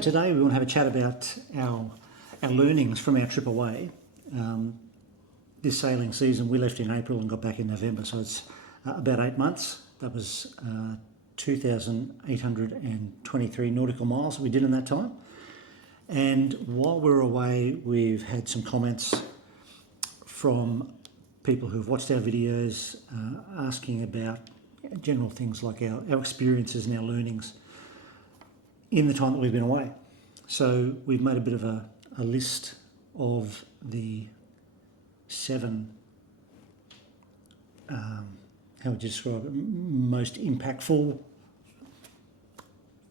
today we want to have a chat about our learnings from our trip away. This sailing season, we left in April and got back in November, so it's about 8 months. That was 2,823 nautical miles we did in that time. And while we were away, we've had some comments from people who've watched our videos asking about general things like our experiences and our learnings in the time that we've been away. So we've made a bit of a list of the 7, how would you describe it, most impactful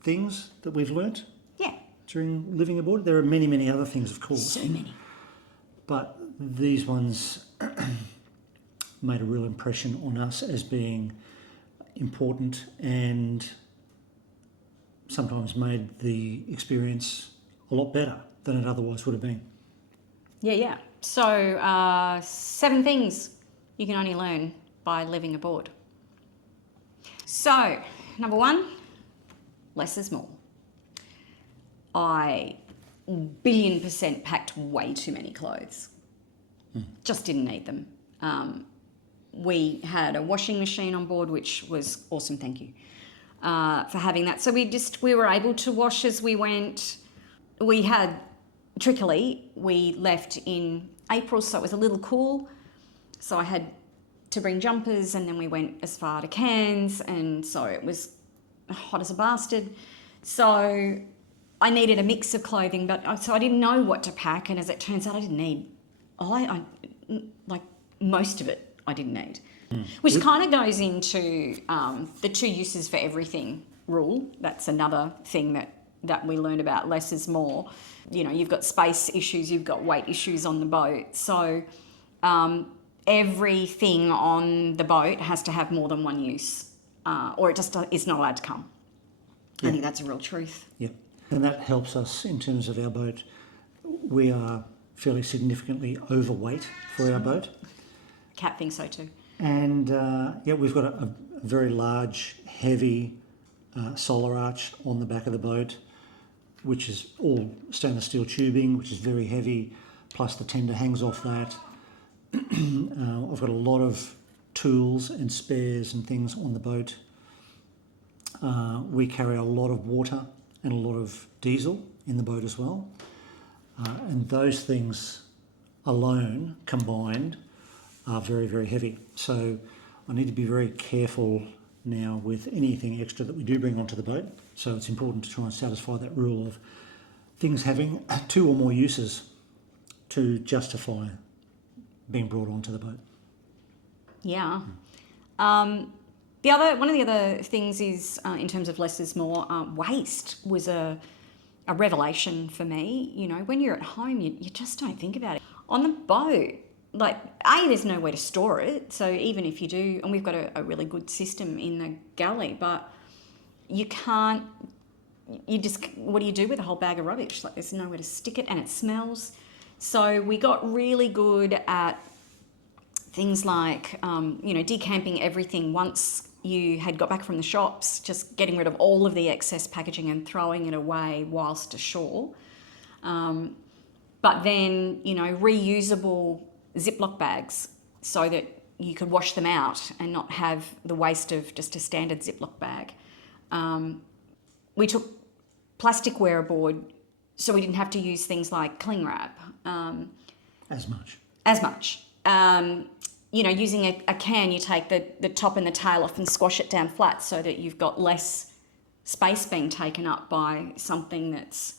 things that we've learnt during living aboard. There are many, many other things, of course. So many. But these ones made a real impression on us as being important and sometimes made the experience a lot better than it otherwise would have been. Yeah. So 7 things you can only learn by living aboard. So, number 1, less is more. I billion% packed way too many clothes. Just didn't need them. We had a washing machine on board, which was awesome, thank you for having that. So we were able to wash as we went. We left in April, so it was a little cool. So I had to bring jumpers, and then we went as far to Cairns, and so it was hot as a bastard. So I needed a mix of clothing, so I didn't know what to pack, and as it turns out, I didn't need, like most of it I didn't need. Which kind of goes into the 2 uses for everything rule. That's another thing that we learned about, less is more. You know, you've got space issues, you've got weight issues on the boat. So everything on the boat has to have more than one use, or it just is not allowed to come. Yeah. I think that's a real truth. Yeah, and that helps us in terms of our boat. We are fairly significantly overweight for our boat. Cat thinks so too. And we've got a very large, heavy solar arch on the back of the boat, which is all stainless steel tubing, which is very heavy, plus the tender hangs off that. I've got a lot of tools and spares and things on the boat. We carry a lot of water and a lot of diesel in the boat as well. And those things alone, combined, are very, very heavy. So I need to be very careful now with anything extra that we do bring onto the boat. So it's important to try and satisfy that rule of things having 2 or more uses to justify being brought onto the boat. Yeah. One of the other things is, in terms of less is more, waste was a revelation for me. You know, when you're at home, you just don't think about it. On the boat, there's nowhere to store it. So even if you do, and we've got a really good system in the galley, but you can't, what do you do with a whole bag of rubbish? There's nowhere to stick it, and it smells. So we got really good at things like, decamping everything once you had got back from the shops, just getting rid of all of the excess packaging and throwing it away whilst ashore. But then, reusable Ziploc bags so that you could wash them out and not have the waste of just a standard Ziploc bag. We took plasticware aboard so we didn't have to use things like cling wrap. As much. Using a can, you take the top and the tail off and squash it down flat so that you've got less space being taken up by something that's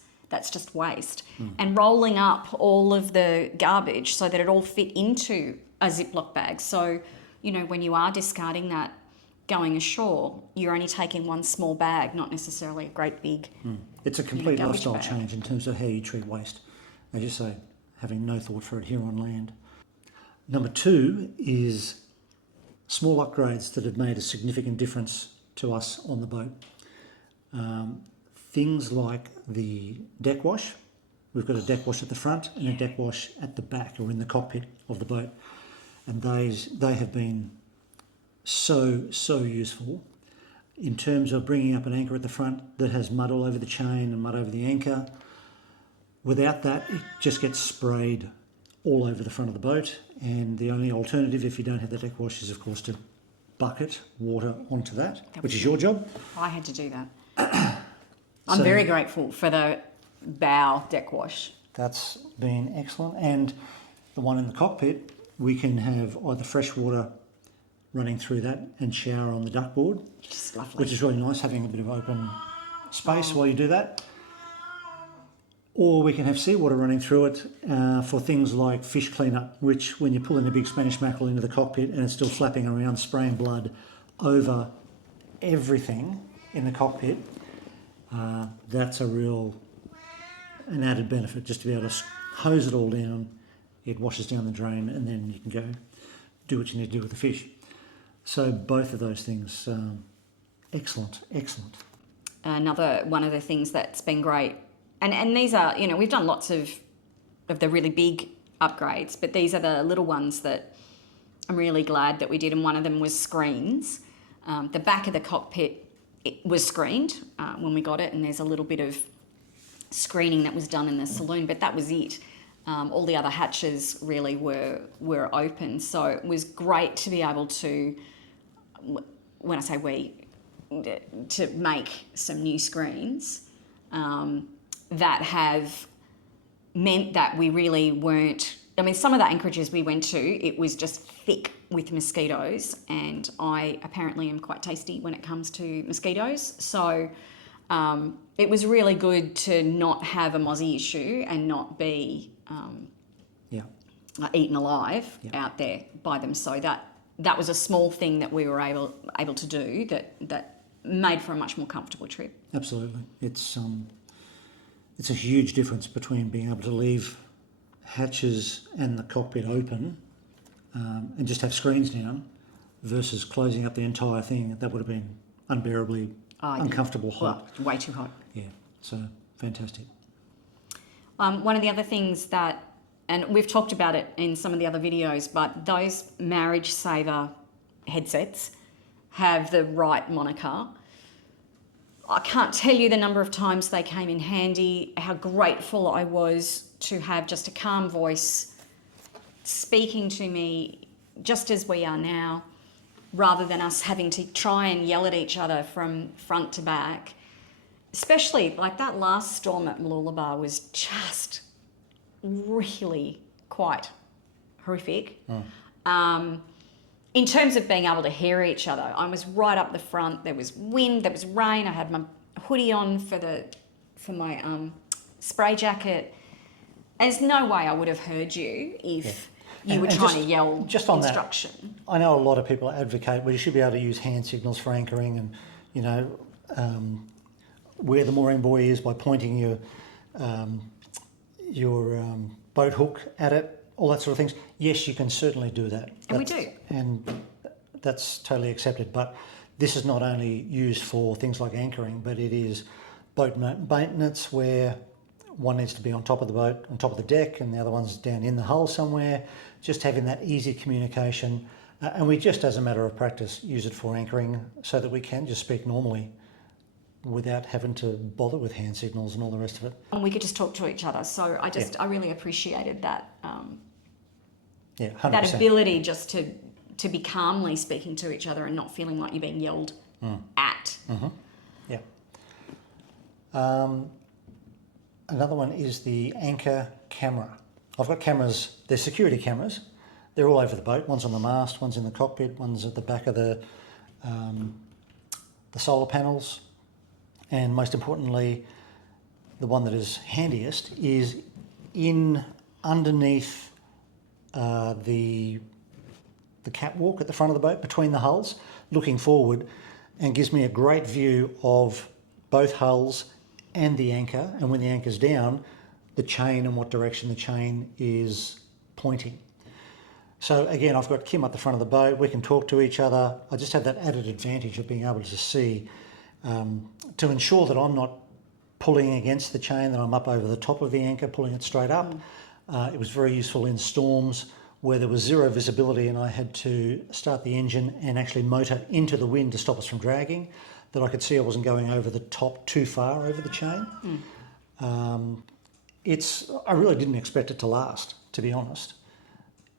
just waste. And rolling up all of the garbage so that it all fit into a Ziploc bag. So, when you are discarding that going ashore, you're only taking one small bag, not necessarily a great big It's a complete lifestyle bag. change in terms of how you treat waste. As you say, having no thought for it here on land. Number 2 is small upgrades that have made a significant difference to us on the boat. Things like the deck wash. We've got a deck wash at the front and a deck wash at the back or in the cockpit of the boat. And they have been so useful in terms of bringing up an anchor at the front that has mud all over the chain and mud over the anchor. Without that, it just gets sprayed all over the front of the boat, and the only alternative if you don't have the deck wash is of course to bucket water onto that, which is your job. I had to do that. I'm very grateful for the bow deck wash. That's been excellent. And the one in the cockpit, we can have either fresh water running through that and shower on the duckboard, Just lovely. which is really nice, having a bit of open space while you do that. Or we can have seawater running through it for things like fish cleanup, which when you pull in a big Spanish mackerel into the cockpit and it's still flapping around, spraying blood over everything in the cockpit, that's an added benefit, just to be able to hose it all down. It washes down the drain and then you can go do what you need to do with the fish. So both of those things, excellent. Another one of the things that's been great, and these are, we've done lots of the really big upgrades, but these are the little ones that I'm really glad that we did, and one of them was screens. The back of the cockpit, it was screened when we got it, and there's a little bit of screening that was done in the saloon, but that was it. All the other hatches really were open, so it was great to be able to, when I say we, to make some new screens that have meant that we really weren't, some of the anchorages we went to, it was just thick with mosquitoes, and I apparently am quite tasty when it comes to mosquitoes, so it was really good to not have a mozzie issue and not be eaten alive out there by them. So that was a small thing that we were able to do that made for a much more comfortable trip. Absolutely. It's a huge difference between being able to leave hatches and the cockpit open and just have screens down versus closing up the entire thing. That would have been unbearably uncomfortable hot. Well, way too hot. Yeah, so fantastic. One of the other things that, and we've talked about it in some of the other videos, but those Marriage Saver headsets have the right moniker. I can't tell you the number of times they came in handy, how grateful I was to have just a calm voice speaking to me just as we are now, rather than us having to try and yell at each other from front to back. Especially like that last storm at Mooloolaba was just really quite horrific. In terms of being able to hear each other, I was right up the front. There was wind, there was rain. I had my hoodie on for my spray jacket. There's no way I would have heard you if you were trying to yell just on instruction. That, I know a lot of people advocate you should be able to use hand signals for anchoring, and where the mooring buoy is by pointing your boat hook at it. All that sort of things. Yes, you can certainly do that. And we do. And that's totally accepted. But this is not only used for things like anchoring, but it is boat maintenance where one needs to be on top of the boat, on top of the deck, and the other one's down in the hull somewhere. Just having that easy communication. And we just, as a matter of practice, use it for anchoring so that we can just speak normally without having to bother with hand signals and all the rest of it. And we could just talk to each other. So I really appreciated that. 100%. That ability just to be calmly speaking to each other and not feeling like you're being yelled at. Mm-hmm. Yeah. Another one is the anchor camera. I've got cameras, they're security cameras. They're all over the boat. One's on the mast, one's in the cockpit, one's at the back of the solar panels. And most importantly, the one that is handiest is underneath the catwalk at the front of the boat between the hulls, looking forward, and gives me a great view of both hulls and the anchor, and when the anchor's down, the chain and what direction the chain is pointing. So again, I've got Kim up the front of the boat, we can talk to each other. I just have that added advantage of being able to see, to ensure that I'm not pulling against the chain, that I'm up over the top of the anchor, pulling it straight up. It was very useful in storms where there was zero visibility and I had to start the engine and actually motor into the wind to stop us from dragging. that I could see I wasn't going over the top too far over the chain. I really didn't expect it to last, to be honest.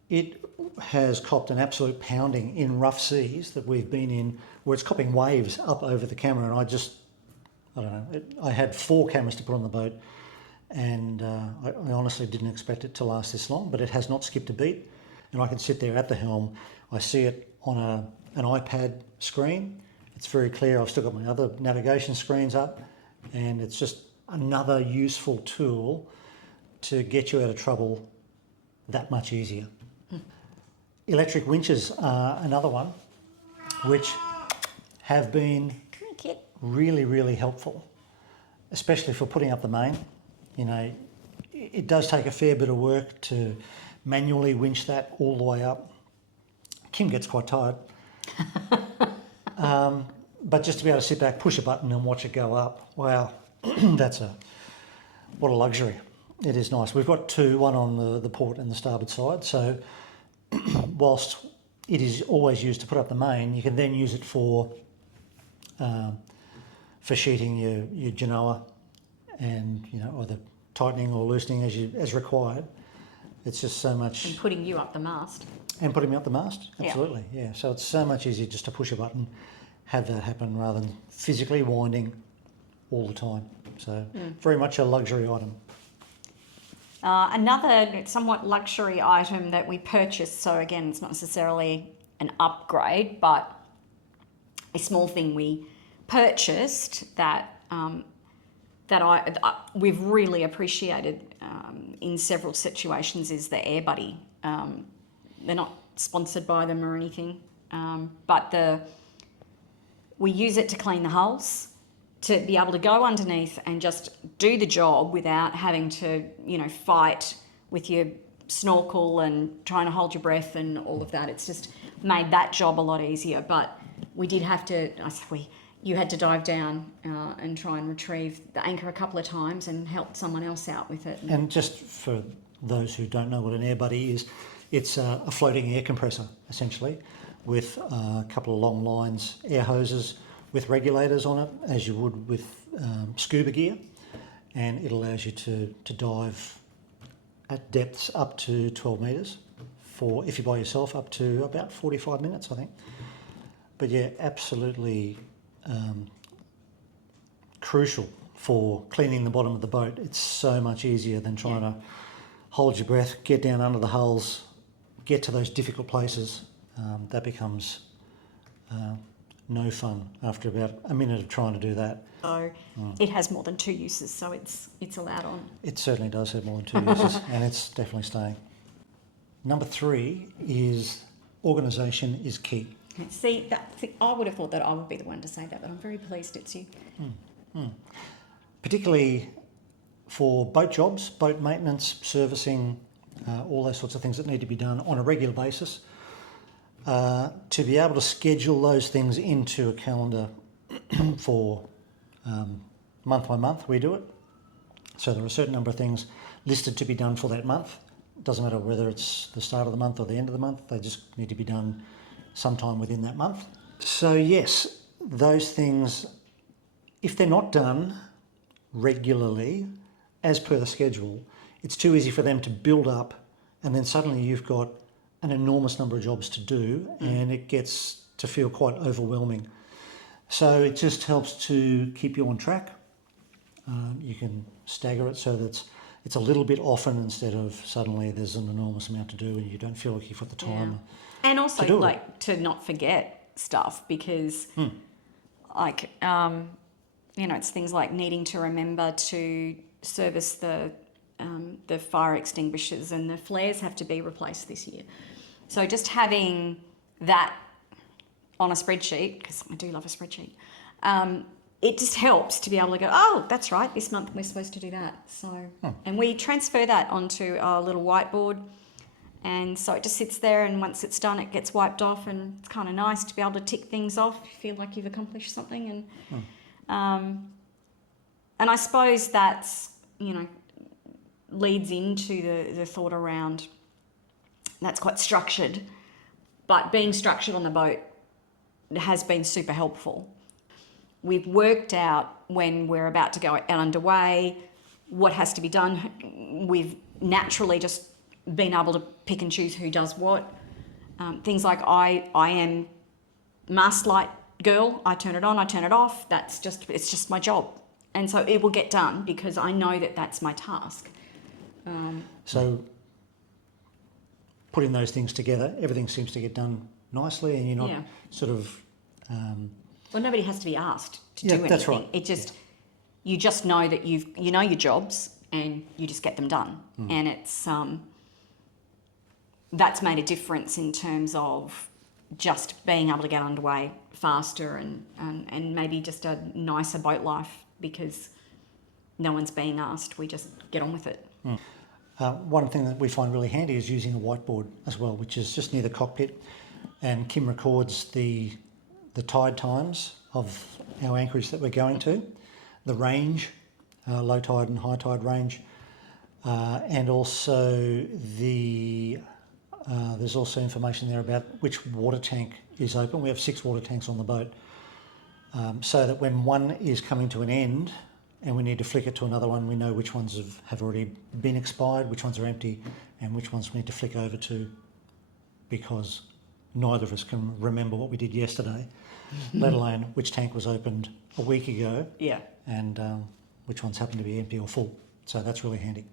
It has copped an absolute pounding in rough seas that we've been in, where it's copping waves up over the camera, and I don't know, I had 4 cameras to put on the boat, and I honestly didn't expect it to last this long, but it has not skipped a beat, and I can sit there at the helm. I see it on an iPad screen. It's very clear. I've still got my other navigation screens up, and it's just another useful tool to get you out of trouble that much easier. Electric winches are another one, which have been really, really helpful, especially for putting up the main. You know, it does take a fair bit of work to manually winch that all the way up. Kim gets quite tired. But just to be able to sit back, push a button and watch it go up, wow, what a luxury. It is nice. We've got 2, one on the port and the starboard side, so whilst it is always used to put up the main, you can then use it for sheeting your genoa, and either tightening or loosening as required. It's just so much. And putting you up the mast. And putting me up the mast, absolutely, yeah. So it's so much easier just to push a button, have that happen, rather than physically winding all the time. So very much a luxury item. Another somewhat luxury item that we purchased, so again, it's not necessarily an upgrade, but a small thing we purchased that we've really appreciated in several situations is the Air Buddy. They're not sponsored by them or anything, but we use it to clean the hulls, to be able to go underneath and just do the job without having to, fight with your snorkel and trying to hold your breath and all of that. It's just made that job a lot easier. But we did have to, you had to dive down and try and retrieve the anchor a couple of times and help someone else out with it. And just for those who don't know what an Air Buddy is, it's a floating air compressor, essentially, with a couple of long lines, air hoses with regulators on it, as you would with scuba gear, and it allows you to dive at depths up to 12 metres for, if you're by yourself, up to about 45 minutes, I think. But yeah, absolutely crucial for cleaning the bottom of the boat. It's so much easier than trying to hold your breath, get down under the hulls, get to those difficult places. That becomes no fun after about a minute of trying to do that. So it has more than 2 uses, so it's allowed on. It certainly does have more than 2 uses, and it's definitely staying. Number 3 is organisation is key. See, I would have thought that I would be the one to say that, but I'm very pleased it's you. Particularly for boat jobs, boat maintenance, servicing, all those sorts of things that need to be done on a regular basis. To be able to schedule those things into a calendar for month by month, we do it. So there are a certain number of things listed to be done for that month. It doesn't matter whether it's the start of the month or the end of the month, they just need to be done sometime within that month. So yes, those things, if they're not done regularly as per the schedule, it's too easy for them to build up, and then suddenly you've got an enormous number of jobs to do, and it gets to feel quite overwhelming. So it just helps to keep you on track. You can stagger it so that it's a little bit often instead of suddenly there's an enormous amount to do and you don't feel like you've got the time. And also to not forget stuff, because it's things like needing to remember to service the fire extinguishers, and the flares have to be replaced this year. So just having that on a spreadsheet, because I do love a spreadsheet, it just helps to be able to go, oh, that's right, this month we're supposed to do that. So, and we transfer that onto our little whiteboard, and so it just sits there, and once it's done, it gets wiped off, and it's kind of nice to be able to tick things off, feel like you've accomplished something. And I suppose that's, leads into the thought around that's quite structured, but being structured on the boat has been super helpful. we've worked out when we're about to go out underway what has to be done. We've naturally just been able to pick and choose who does what. Things like I am mask light girl. I turn it on, I turn it off. It's just my job. And so it will get done because I know that that's my task. So putting those things together, everything seems to get done nicely, and you're not sort of... well, nobody has to be asked to do anything. That's right. You just know that you know your jobs and you just get them done. And it's that's made a difference in terms of just being able to get underway faster and maybe just a nicer boat life because no one's being asked. We just get on with it. One thing that we find really handy is using a whiteboard as well, which is just near the cockpit, and Kim records the tide times of our anchorage that we're going to, the range, low tide and high tide range, and also there's also information there about which water tank is open. We have 6 water tanks on the boat, so that when one is coming to an end and we need to flick it to another one, we know which ones have already been expired, which ones are empty, and which ones we need to flick over to, because neither of us can remember what we did yesterday, let alone which tank was opened a week ago, and which ones happen to be empty or full. So that's really handy.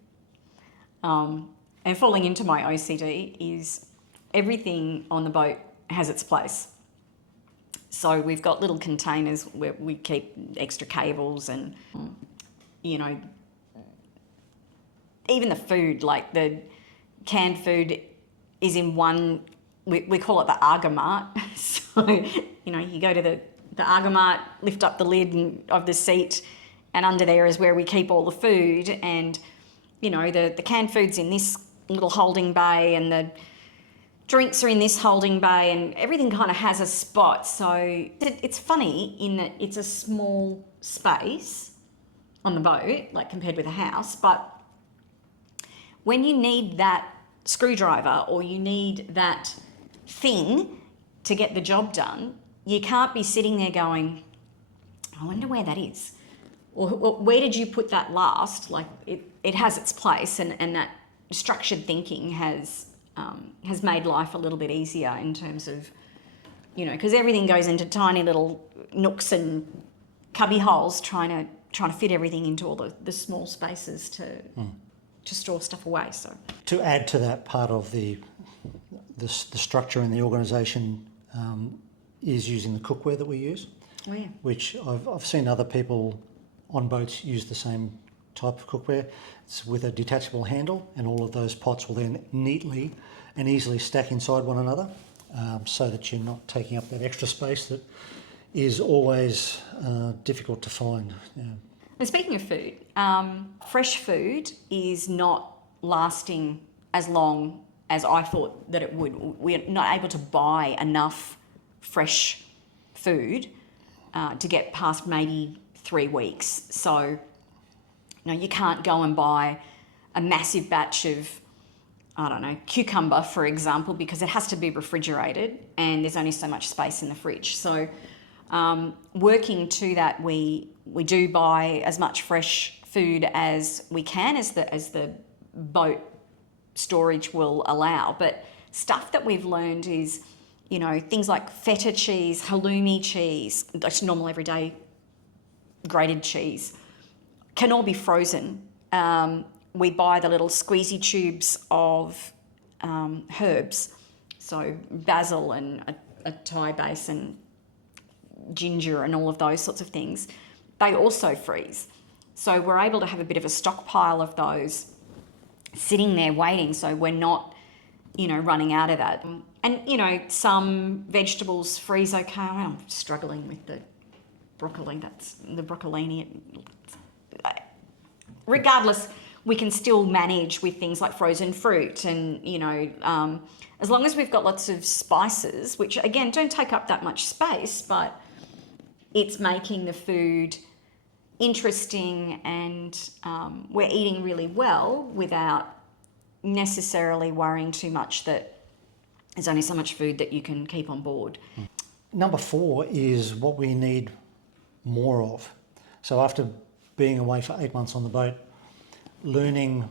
And falling into my OCD is everything on the boat has its place. So we've got little containers where we keep extra cables and, even the food, like the canned food is in one, we call it the ARGO mart. So, you go to the ARGO mart, lift up the lid of the seat, and under there is where we keep all the food. And, the canned food's in this little holding bay and the drinks are in this holding bay, and everything kind of has a spot. So it's funny in that it's a small space on the boat, like compared with a house, but when you need that screwdriver or you need that thing to get the job done, you can't be sitting there going, I wonder where that is. Or where did you put that last? Like it has its place, and that structured thinking has made life a little bit easier in terms of, because everything goes into tiny little nooks and cubby holes trying to fit everything into all the small spaces to store stuff away. So to add to that, part of the structure in the organisation is using the cookware that we use, which I've seen other people on boats use the same type of cookware. It's with a detachable handle, and all of those pots will then neatly and easily stack inside one another, so that you're not taking up that extra space that is always difficult to find. And speaking of food, fresh food is not lasting as long as I thought that it would. We're not able to buy enough fresh food to get past maybe 3 weeks. So, you can't go and buy a massive batch of, cucumber, for example, because it has to be refrigerated and there's only so much space in the fridge. So working to that, we do buy as much fresh food as we can, as the boat storage will allow. But stuff that we've learned is, things like feta cheese, halloumi cheese, just normal everyday grated cheese, can all be frozen. We buy the little squeezy tubes of herbs, so basil and a Thai base and ginger and all of those sorts of things. They also freeze. So we're able to have a bit of a stockpile of those sitting there waiting, so we're not, running out of that. And, some vegetables freeze okay. I'm struggling with the broccoli, that's the broccolini. Regardless, we can still manage with things like frozen fruit and, as long as we've got lots of spices, which again don't take up that much space, but it's making the food interesting, and we're eating really well without necessarily worrying too much that there's only so much food that you can keep on board. Number 4 is what we need more of. So after being away for 8 months on the boat, learning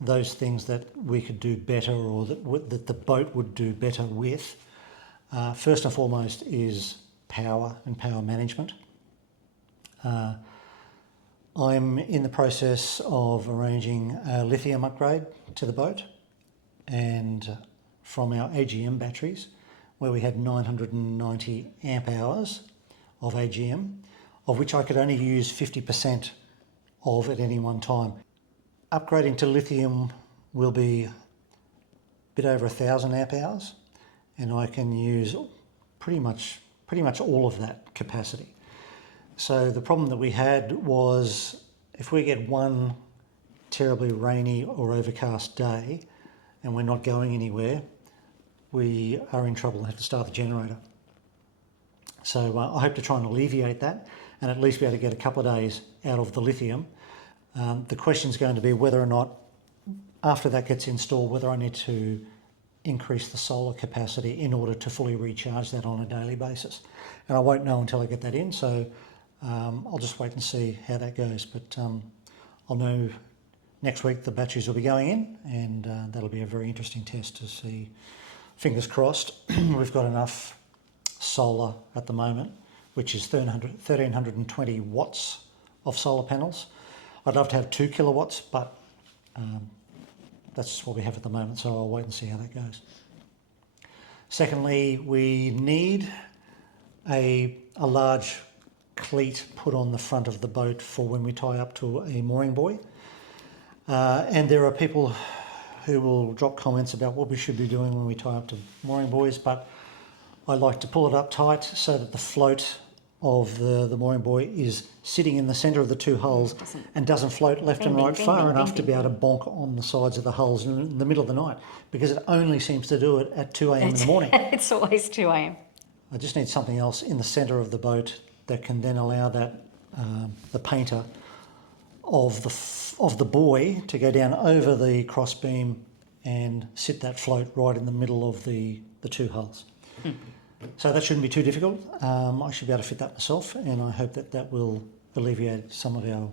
those things that we could do better, or that the boat would do better with, first and foremost is power and power management. I'm in the process of arranging a lithium upgrade to the boat, and from our AGM batteries, where we had 990 amp hours of AGM, of which I could only use 50% of at any one time. Upgrading to lithium will be a bit over 1,000 amp hours, and I can use pretty much all of that capacity. So the problem that we had was, if we get one terribly rainy or overcast day and we're not going anywhere, we are in trouble and have to start the generator. So I hope to try and alleviate that and at least be able to get a couple of days out of the lithium. The question is going to be whether or not, after that gets installed, whether I need to increase the solar capacity in order to fully recharge that on a daily basis. And I won't know until I get that in, so I'll just wait and see how that goes. But I'll know next week the batteries will be going in, and that'll be a very interesting test to see. Fingers crossed, we've got enough solar at the moment, which is 1,320 watts of solar panels. I'd love to have 2 kilowatts, but that's what we have at the moment, so I'll wait and see how that goes. Secondly, we need a large cleat put on the front of the boat for when we tie up to a mooring buoy. And there are people who will drop comments about what we should be doing when we tie up to mooring buoys, but I like to pull it up tight so that the float of the mooring buoy is sitting in the centre of the two hulls and doesn't float left and right far enough to be able to bonk on the sides of the hulls in the middle of the night, because it only seems to do it at 2 a.m. in the morning. It's always 2 a.m. I just need something else in the centre of the boat that can then allow that the painter of the buoy to go down over the crossbeam and sit that float right in the middle of the two hulls. So that shouldn't be too difficult. I should be able to fit that myself, and I hope that will alleviate some of our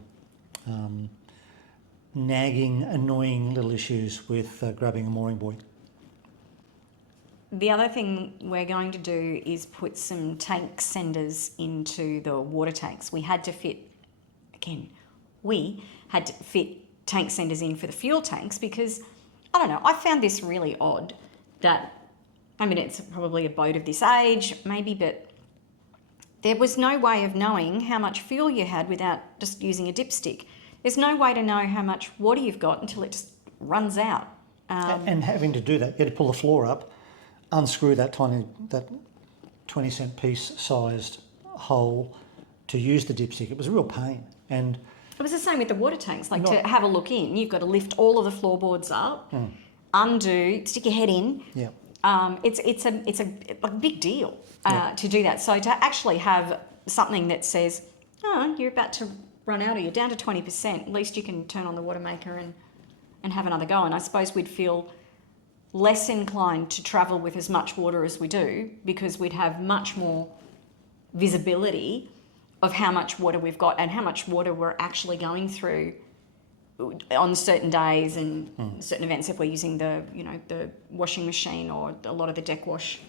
nagging, annoying little issues with grabbing a mooring buoy. The other thing we're going to do is put some tank senders into the water tanks. We had to fit tank senders in for the fuel tanks because, I don't know, I found this really odd that, I mean, it's probably a boat of this age, maybe, but there was no way of knowing how much fuel you had without just using a dipstick. There's no way to know how much water you've got until it just runs out. And having to do that, you had to pull the floor up, unscrew that 20-cent piece sized hole to use the dipstick. It was a real pain. And it was the same with the water tanks. Like, to have a look in, you've got to lift all of the floorboards up, undo, stick your head in. Yeah. It's a big deal to do that. So to actually have something that says, oh, you're about to run out, or you're down to 20%, at least you can turn on the water maker and have another go. And I suppose we'd feel less inclined to travel with as much water as we do, because we'd have much more visibility of how much water we've got and how much water we're actually going through on certain days and certain events, if we're using the washing machine or a lot of the deck wash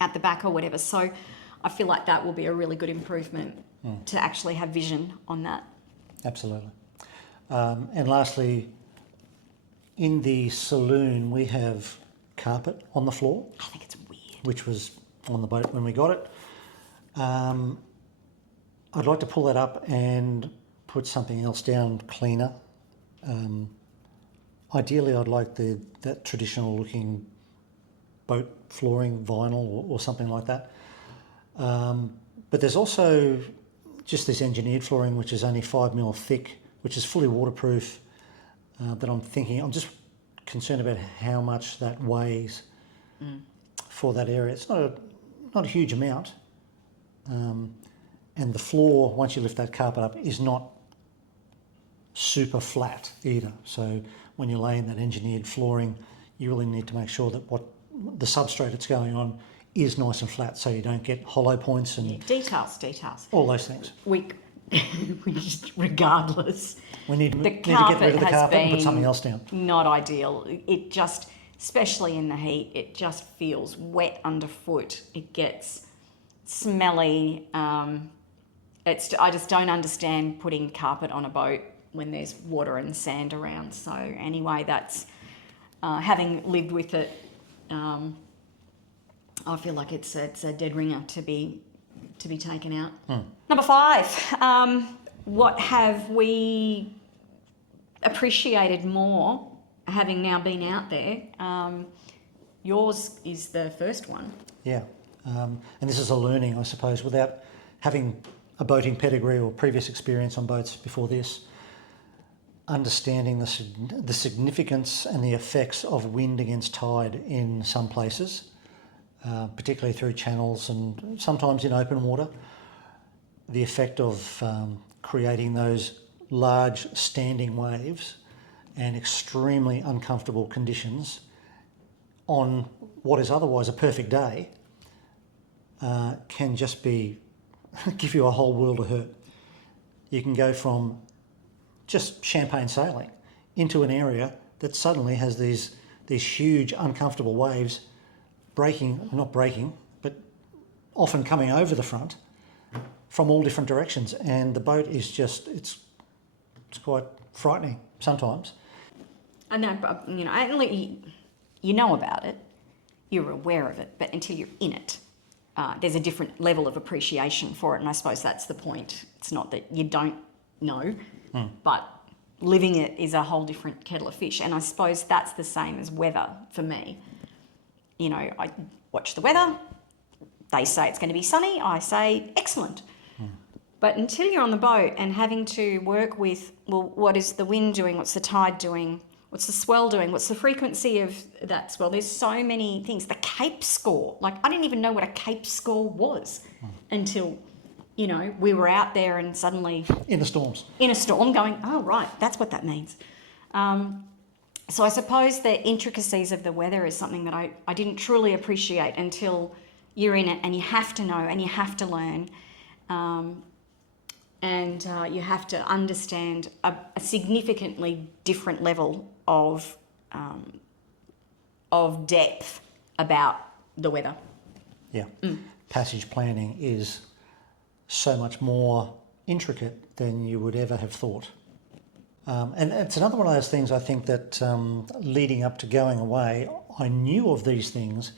at the back or whatever. So I feel like that will be a really good improvement to actually have vision on that. Absolutely. And lastly, in the saloon, we have carpet on the floor. I think it's weird. Which was on the boat when we got it. I'd like to pull that up and put something else down cleaner. Ideally, I'd like that traditional looking boat flooring, vinyl or something like that. But there's also just this engineered flooring, which is only 5mm thick, which is fully waterproof, that I'm just concerned about how much that weighs for that area. It's not a huge amount. And the floor, once you lift that carpet up, is not super flat either. So when you lay in that engineered flooring, you really need to make sure that what the substrate it's going on is nice and flat, so you don't get hollow points and Details. all those things. We just, regardless, We need to the get rid of carpet the has carpet and put been something else down. not ideal. It just, especially in the heat, it just feels wet underfoot. It gets smelly. I just don't understand putting carpet on a boat when there's water and sand around. So anyway, that's having lived with it. I feel like it's a dead ringer to be taken out. Number 5. What have we appreciated more having now been out there? Yours is the first one. Yeah, and this is a learning, I suppose, without having a boating pedigree or previous experience on boats before this. Understanding the significance and the effects of wind against tide in some places, particularly through channels and sometimes in open water. The effect of creating those large standing waves and extremely uncomfortable conditions on what is otherwise a perfect day can just be give you a whole world of hurt. You can go from just champagne sailing into an area that suddenly has these huge uncomfortable waves not breaking, but often coming over the front from all different directions, and the boat is just it's quite frightening sometimes. I know, but you know about it, you're aware of it, but until you're in it, there's a different level of appreciation for it, and I suppose that's the point. It's not that you don't know, but living it is a whole different kettle of fish, and I suppose that's the same as weather for me. You know, I watch the weather, they say it's going to be sunny, I say excellent. But until you're on the boat and having to work with, well, what is the wind doing? What's the tide doing? What's the swell doing? What's the frequency of that swell? There's so many things. The Cape score. Like, I didn't even know what a Cape score was until, we were out there and suddenly... In a storm going, oh, right, that's what that means. So I suppose the intricacies of the weather is something that I didn't truly appreciate until you're in it, and you have to know and you have to learn. And you have to understand a significantly different level of depth about the weather. Yeah. Passage planning is so much more intricate than you would ever have thought. And it's another one of those things, I think, that leading up to going away, I knew of these things,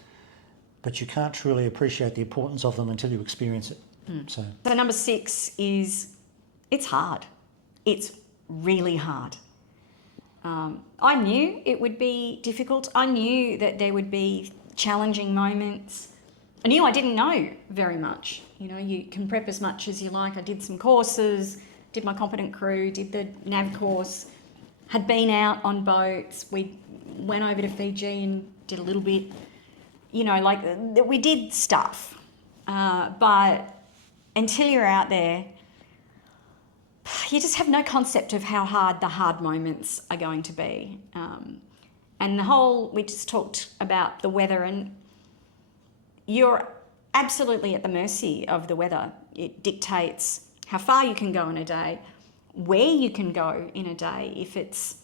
but you can't truly appreciate the importance of them until you experience it. So number 6 is, it's hard. It's really hard. I knew it would be difficult. I knew that there would be challenging moments. I knew I didn't know very much. You can prep as much as you like. I did some courses, did my competent crew, did the nav course, had been out on boats. We went over to Fiji and did a little bit. We did stuff. But until you're out there, you just have no concept of how hard the hard moments are going to be. And we just talked about the weather, and you're absolutely at the mercy of the weather. It dictates how far you can go in a day, where you can go in a day, if it's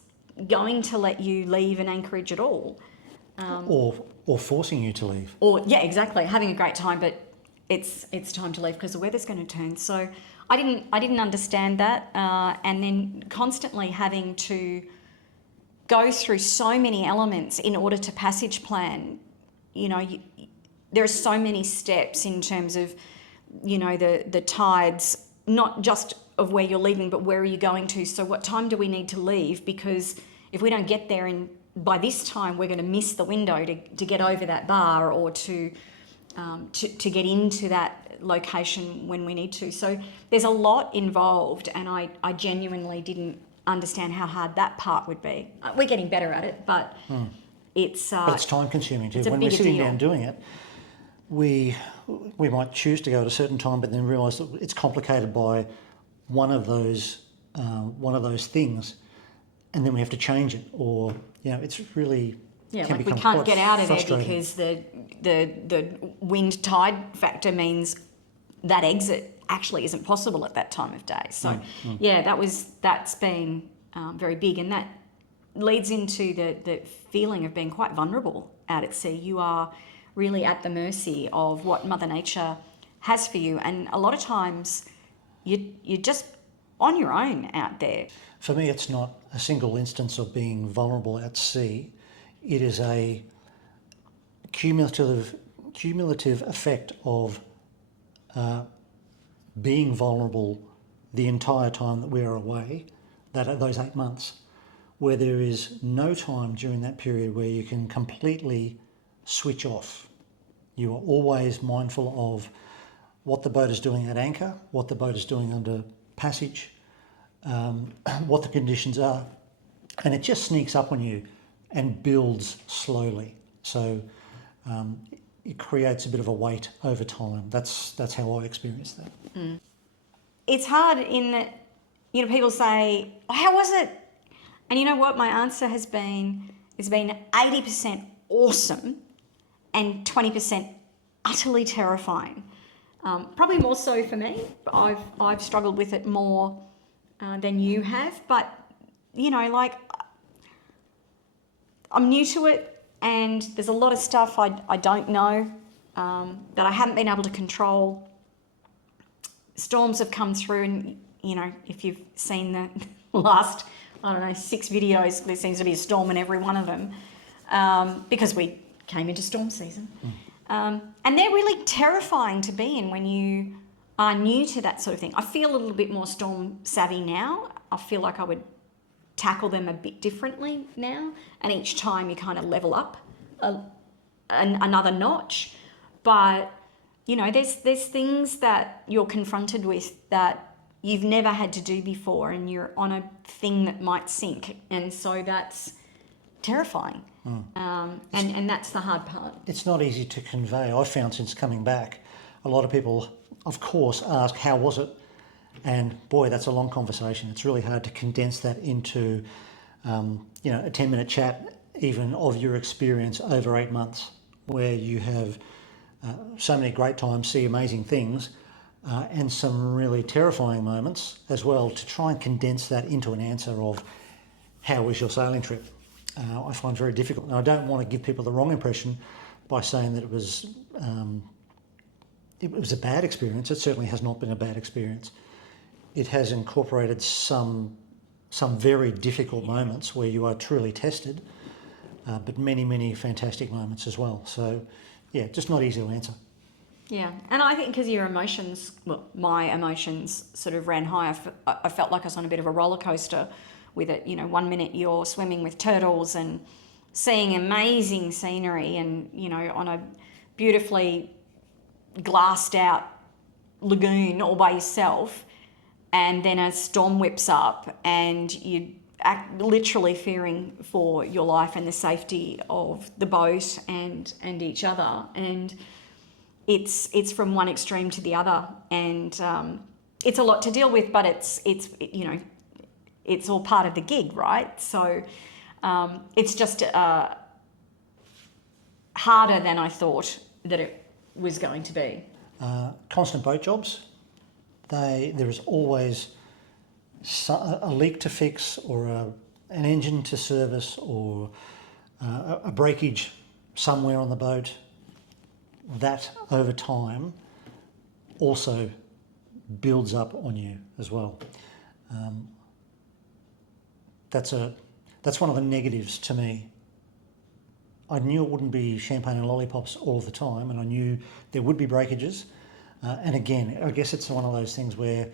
going to let you leave an anchorage at all. Or forcing you to leave. Yeah, exactly. Having a great time, but it's time to leave because the weather's going to turn. So I didn't understand that, and then constantly having to go through so many elements in order to passage plan. There are so many steps in terms of, the tides, not just of where you're leaving, but where are you going to? So what time do we need to leave? Because if we don't get there by this time, we're going to miss the window to get over that bar or to get into that location when we need to. So there's a lot involved, and I genuinely didn't understand how hard that part would be. We're getting better at it, but it's time consuming too. When we're sitting down doing it, we might choose to go at a certain time, but then realise that it's complicated by one of those things, and then we have to change it. Or it's really Yeah, can like we become can't quite get out of there frustrating. because the wind tide factor means that exit actually isn't possible at that time of day. So yeah, that's been very big, and that leads into the feeling of being quite vulnerable out at sea. You are really at the mercy of what Mother Nature has for you, and a lot of times you're just on your own out there. For me, it's not a single instance of being vulnerable at sea. It is a cumulative effect of being vulnerable the entire time that we're away, those 8 months, where there is no time during that period where you can completely switch off. You are always mindful of what the boat is doing at anchor, what the boat is doing under passage, what the conditions are, and it just sneaks up on you and builds slowly. So it creates a bit of a weight over time. That's how I experience that. It's hard in that, people say, oh, how was it? And you know what? My answer has been 80% awesome and 20% utterly terrifying. Probably more so for me. I've struggled with it more than you have. But, I'm new to it, and there's a lot of stuff I don't know that I haven't been able to control. Storms have come through, and, if you've seen the last, 6 videos, there seems to be a storm in every one of them because we came into storm season. And they're really terrifying to be in when you are new to that sort of thing. I feel a little bit more storm savvy now. I feel like I would tackle them a bit differently now, and each time you kind of level up another notch. But there's things that you're confronted with that you've never had to do before, and you're on a thing that might sink, and so that's terrifying. And that's the hard part. It's not easy to convey. I've found since coming back, a lot of people, of course, ask, how was it? And boy, that's a long conversation. It's really hard to condense that into, a 10-minute chat, even of your experience over 8 months, where you have so many great times, see amazing things, and some really terrifying moments as well, to try and condense that into an answer of how was your sailing trip. I find very difficult. And I don't want to give people the wrong impression by saying that it was a bad experience. It certainly has not been a bad experience. It has incorporated some very difficult moments where you are truly tested, but many, many fantastic moments as well. So, yeah, just not easy to answer. Yeah, and I think because my emotions sort of ran high. I felt like I was on a bit of a roller coaster with it. 1 minute you're swimming with turtles and seeing amazing scenery and, on a beautifully glassed out lagoon all by yourself, and then a storm whips up and you act literally fearing for your life and the safety of the boat and each other, and it's from one extreme to the other, and it's a lot to deal with, but it's all part of the gig, right? So it's just harder than I thought that it was going to be. Constant boat jobs. There is always a leak to fix, or an engine to service, or a breakage somewhere on the boat. That over time also builds up on you as well. That's one of the negatives to me. I knew it wouldn't be champagne and lollipops all the time, and I knew there would be breakages. And again, I guess it's one of those things where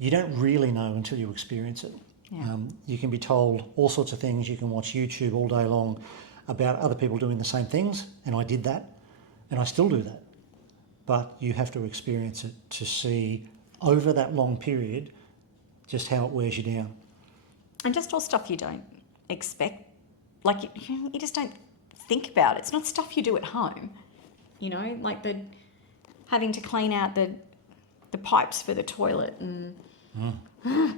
you don't really know until you experience it. Yeah. You can be told all sorts of things. You can watch YouTube all day long about other people doing the same things, and I did that, and I still do that. But you have to experience it to see over that long period just how it wears you down. And just all stuff you don't expect. Like, you just don't think about it. It's not stuff you do at home. Like having to clean out the pipes for the toilet and Oh,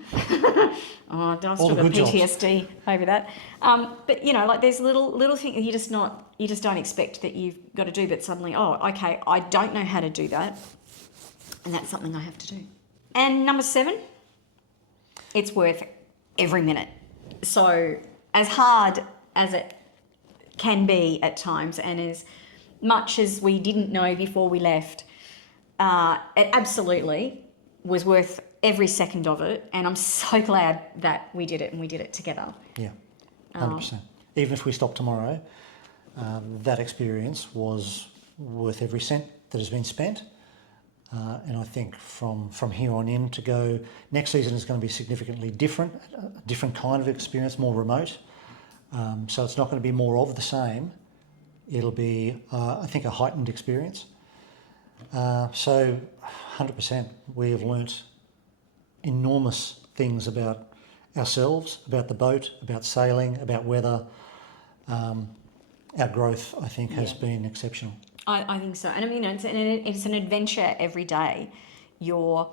I still got PTSD over that. But you know, like there's little things you just don't expect that you've got to do, but suddenly, oh, okay, I don't know how to do that, and that's something I have to do. And number 7, it's worth every minute. So as hard as it can be at times, and as much as we didn't know before we left, it absolutely was worth every second of it, and I'm so glad that we did it and we did it together. Yeah, 100%. Even if we stop tomorrow, that experience was worth every cent that has been spent. And I think from here on in to go, next season is going to be significantly different, a different kind of experience, more remote. So it's not going to be more of the same. It'll be, I think, a heightened experience. So 100%, we have learnt enormous things about ourselves, about the boat, about sailing, about weather. Our growth, I think, has been exceptional. I think so. And I mean, it's an adventure every day. You're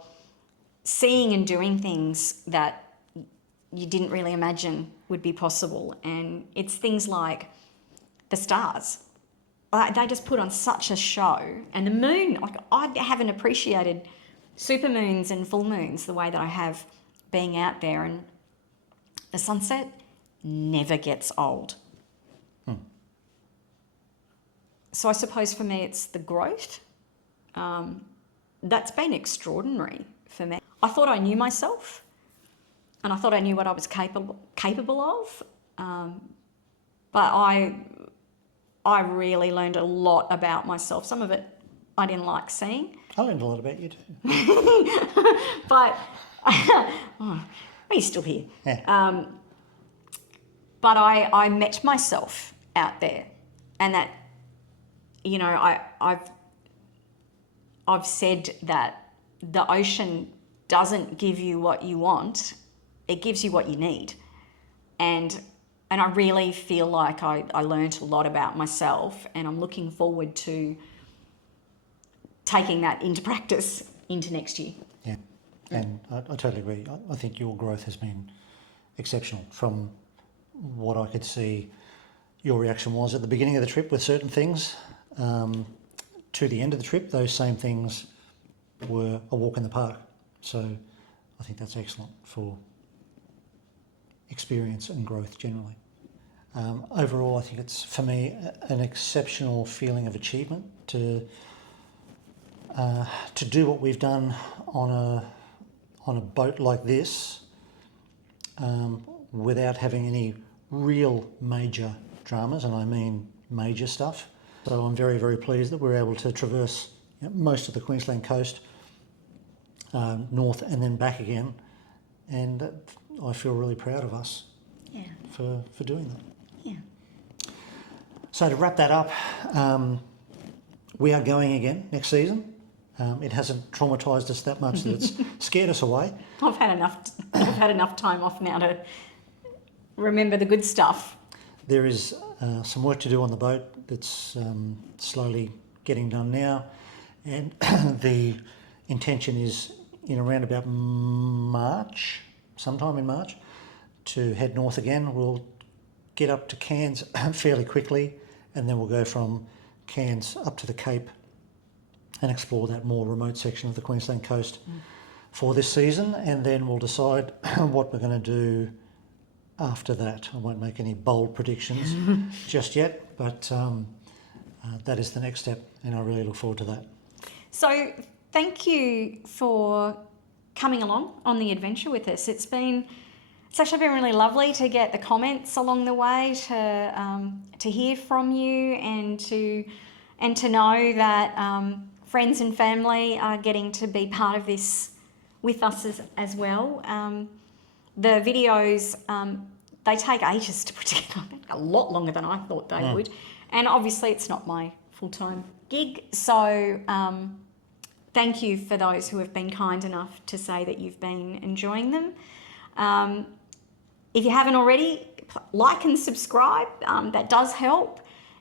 seeing and doing things that you didn't really imagine would be possible. And it's things like the stars. They just put on such a show. And the moon, like I haven't appreciated supermoons and full moons the way that I have being out there. And the sunset never gets old. So I suppose for me it's the growth. That's been extraordinary for me. I thought I knew myself, and I thought I knew what I was capable of. But I really learned a lot about myself. Some of it I didn't like seeing. I learned a lot about you too. But he's still here. Yeah. But I met myself out there, and that, you know, I've said that the ocean doesn't give you what you want; it gives you what you need, and I really feel like I learned a lot about myself, and I'm looking forward to taking that into practice into next year. Yeah, and I totally agree. I think your growth has been exceptional. From what I could see, your reaction was at the beginning of the trip with certain things. To the end of the trip, those same things were a walk in the park. So I think that's excellent for experience and growth generally. Overall, I think it's, for me, an exceptional feeling of achievement to do what we've done on a boat like this, without having any real major dramas, and I mean major stuff. So I'm very, very pleased that we're able to traverse most of the Queensland coast, north and then back again, and I feel really proud of us for doing that. Yeah. So to wrap that up, we are going again next season. It hasn't traumatised us that much that it's scared us away. I've had enough time off now to remember the good stuff. There is some work to do on the boat that's slowly getting done now, and the intention is in around about March, sometime in March, to head north again. We'll get up to Cairns fairly quickly, and then we'll go from Cairns up to the Cape and explore that more remote section of the Queensland coast for this season, and then we'll decide what we're going to do after that. I won't make any bold predictions just yet, but that is the next step, and I really look forward to that. So thank you for coming along on the adventure with us. It's actually been really lovely to get the comments along the way, to hear from you, and to know that friends and family are getting to be part of this with us as well. The videos, they take ages to put together, a lot longer than I thought they would. And obviously it's not my full-time gig. So thank you for those who have been kind enough to say that you've been enjoying them. If you haven't already, like and subscribe. That does help,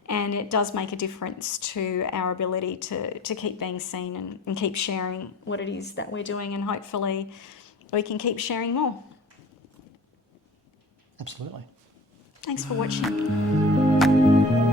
and it does make a difference to our ability to keep being seen and keep sharing what it is that we're doing, and hopefully we can keep sharing more. Absolutely. Thanks for watching.